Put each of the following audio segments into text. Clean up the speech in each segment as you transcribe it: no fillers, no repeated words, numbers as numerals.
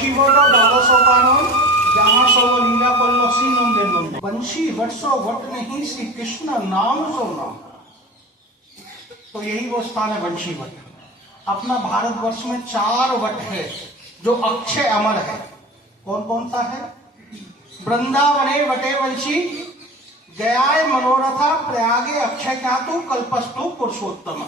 बंशी बोलो 1200 कानून जहाँ सब लीला कल्लो सी नंदे नंद बंशी वट सो वट नहीं श्री कृष्ण नाम सो नाम। तो यही वो स्थान है बंशी वट। अपना भारतवर्ष में 4 वट है जो अक्षय अमर है। कौन कौन सा है? वृंदावने वटे वंशी, गयाय मनोरथा, प्रयागे अक्षय ख्यातु, कल्पस्तु पुरुषोत्तम।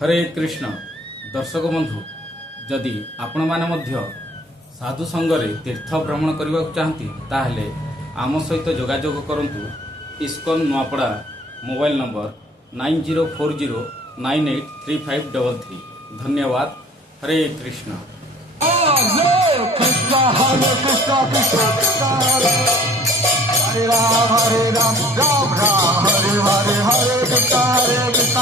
हरे कृष्ण। दर्शक बंधु, जदि आपण माने मध्य साधु संगरे तीर्थ भ्रमण करने को चाहती ताहले आम सहित जोगाजोग करंतु। ISKCON Nuapada mobile number 9040983533। धन्यवाद। हरे कृष्ण। हरे कृष्ण हरे राम राम राम हरे हरे हरे कृष्ण